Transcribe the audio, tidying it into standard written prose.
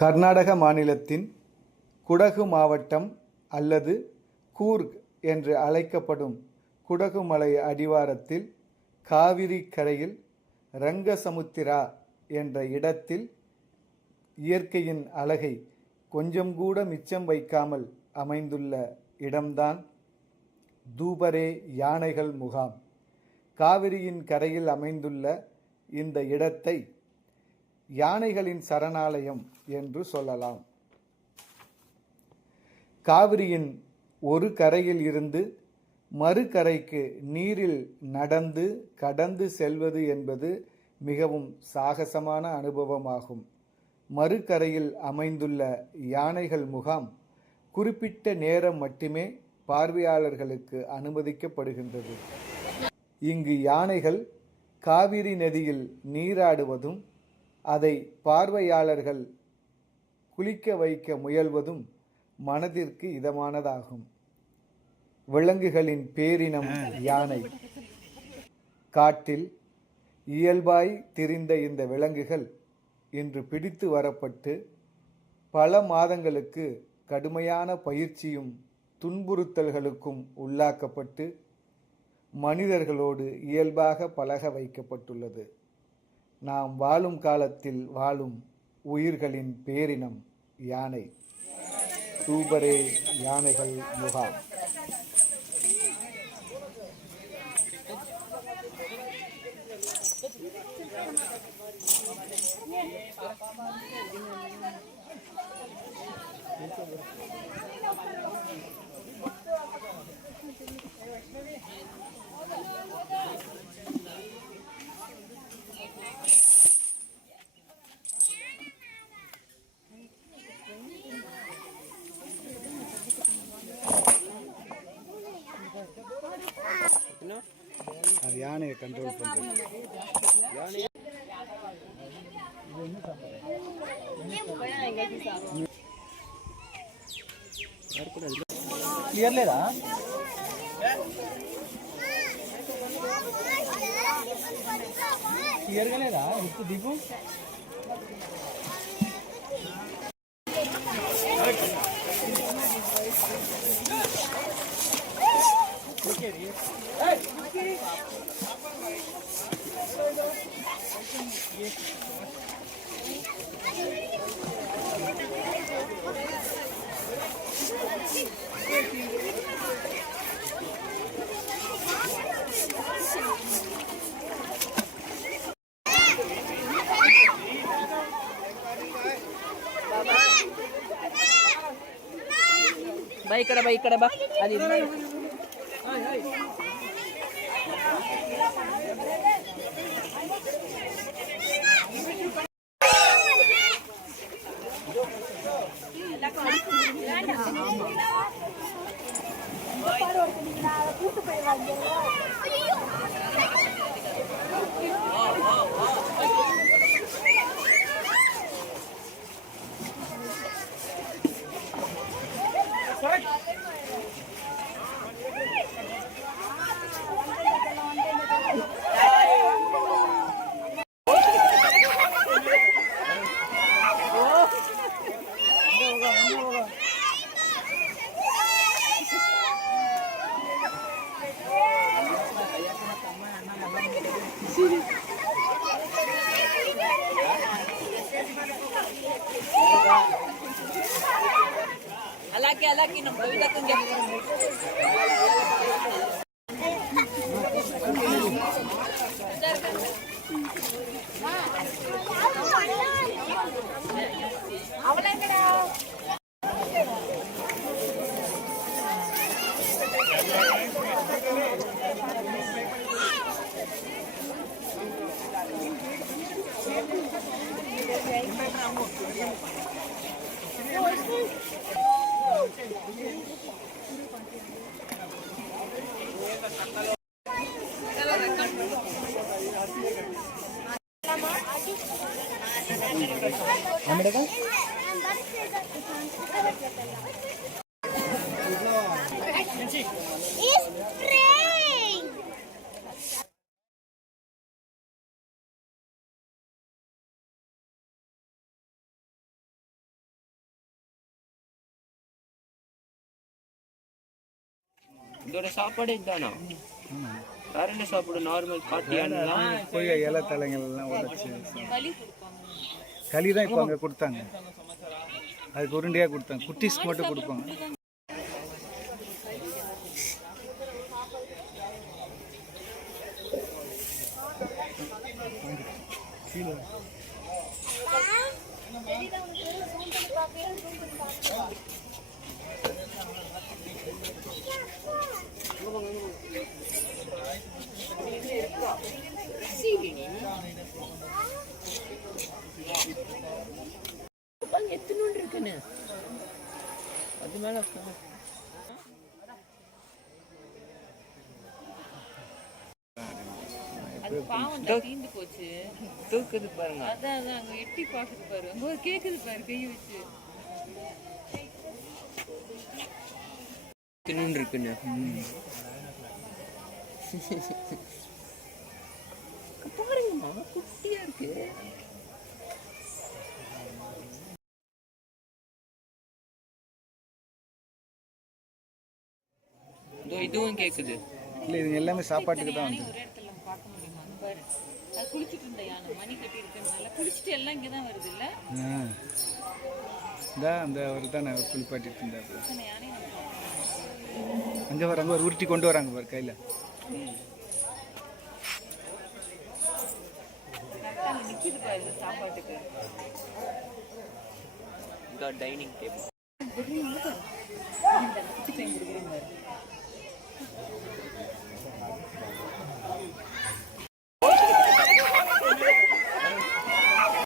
கர்நாடக மாநிலத்தின் குடகு மாவட்டம் அல்லது கூர்க் என்று அழைக்கப்படும் குடகு மலை அடிவாரத்தில் காவிரி கரையில் ரங்கசமுத்திரா என்ற இடத்தில் இயற்கையின் அழகை கொஞ்சம் கூட மிச்சம் வைக்காமல் அமைந்துள்ள இடம்தான் தூபரே யானைகள் முகாம். காவிரியின் கரையில் அமைந்துள்ள இந்த இடத்தை யானைகளின் சரணாலயம் என்று சொல்லலாம். காவிரியின் ஒரு கரையில் இருந்து மறு கரைக்கு நீரில் நடந்து கடந்து செல்வது என்பது மிகவும் சாகசமான அனுபவமாகும். மறுகரையில் அமைந்துள்ள யானைகள் முகாம் குறிப்பிட்ட நேரம் மட்டுமே பார்வையாளர்களுக்கு அனுமதிக்கப்படுகின்றது. இங்கு யானைகள் காவிரி நதியில் நீராடுவதும் அதை பார்வையாளர்கள் குளிக்க வைக்க முயல்வதும் மனதிற்கு இதமானதாகும். விலங்குகளின் பேரினம் யானை. காட்டில் இயல்பாய் திரிந்த இந்த விலங்குகள் இன்று பிடித்து வரப்பட்டு பல மாதங்களுக்கு கடுமையான பயிற்சியும் துன்புறுத்தல்களுக்கும் உள்ளாக்கப்பட்டு மனிதர்களோடு இயல்பாக பழக வைக்கப்பட்டுள்ளது. நாம் வாழும் காலத்தில் வாழும் உயிர்களின் பேரினம் யானை. தூபரே யானைகள் முகாம். அது யானையை கண்ட்ரோல் பண்ணுறது. క్లియర్ లేదా? క్లియర్గా లేదా? ఇప్పుడు దిగు. ఇక్కడ బా అది Alaki ng bawida kong இதோட சாப்பாடு இதுதானா? வேற என்ன சாப்பிடு? நார்மல் காட்டியானா? போய் இலை தலைங்கள் எல்லாம் உடைச்சு களி தான் இப்போ அங்கே கொடுத்தாங்க. அதுக்கு உருண்டையாக கொடுத்தாங்க. குட்டீஸ்க்கு மட்டும் கொடுப்பாங்க. எத்தனோண்டு இருக்குன்னு அது மேல அது பாவம் தீந்து போச்சு. தூக்குது பாருங்க. அதான் அதான் அங்க எட்டி பாக்குது பாரு. அங்க ஒரு கேக்குது பாரு கையை வச்சு. எத்தனோண்டு இருக்குன்னு பாருங்கம்மா, குட்டியா இருக்கு. இதுவும் கேக்குது. இல்லை, இது எல்லாமே சாப்பாட்டுக்கு தான் வந்து. ஒரே இடத்துல நம்ம பார்க்க முடியுமா? அங்க பாரு. அது குளிச்சிட்டு இருந்த யானை மணி கட்டி இருக்கனால குளிச்சுட்டு எல்லாம் இங்கதான் வருது இல்ல? அந்த அவர் தான் குளிப்பாட்டிட்டு இருந்தார். இத்தனை யானை அங்கே வராங்க, ஒரு உருட்டி கொண்டு வராங்க பாரு கையில். நிக்குது பாரு சாப்பாட்டுக்கு. இந்த டைனிங் டேபிள் குட்டி பையன் கொடுக்குறேன் பாரு.